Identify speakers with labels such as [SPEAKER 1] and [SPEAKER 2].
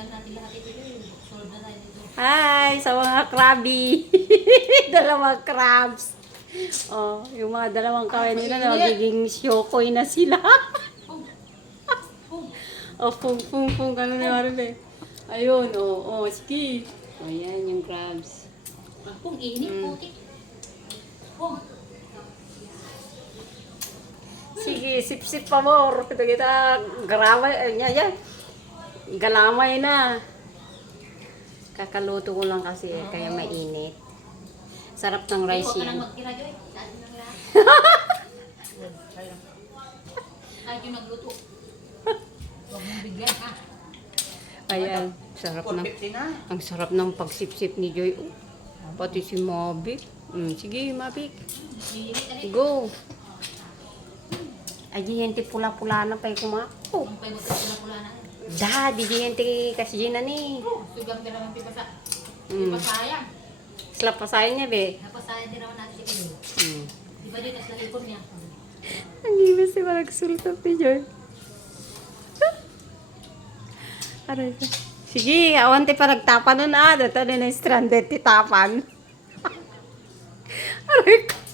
[SPEAKER 1] lang natin lahat ito yun. Solve na tayo dito.
[SPEAKER 2] Hi sa mga krabi. dalawang crabs. Oh, yung mga dalawang kawain nila na magiging syokoy na sila. Oh, pung pung pung ano na eh. Ayun, oh, oh, sige. Ayan yung crabs.
[SPEAKER 1] Pum! Init,
[SPEAKER 2] Mm.
[SPEAKER 1] putik. Pum!
[SPEAKER 2] Sige, sip-sip pa more. Kita kita ay niya yan. Galamay na. Kakaluto ko lang kasi eh, kaya mainit. Sarap ng rice yan.
[SPEAKER 1] Kahit yung nagluto. Huwag mong bigyan, ha?
[SPEAKER 2] Ayan, sarap ng
[SPEAKER 3] 450 na.
[SPEAKER 2] ang sarap ng pagsip-sip ni Joy. Oh, pati si Mavic. Mm, sige, Mavic. Go. Ay, di gente pula-pula na pa yung kumako.
[SPEAKER 1] Ang pay mo sa pula na.
[SPEAKER 2] Da, di gente kasi na ni.
[SPEAKER 1] Sugang ka naman pipasa.
[SPEAKER 2] Mm.
[SPEAKER 1] Pipasayang.
[SPEAKER 2] Slap niya, be.
[SPEAKER 1] Napasayang din naman natin si Kilo.
[SPEAKER 2] Mm.
[SPEAKER 1] Di ba tas lahipon niya?
[SPEAKER 2] Ang ibig si parang sultap ni Joy. Aray ka. Sige, awante pa nagtapan nun ah. Dato na yung stranded titapan. Aray ka.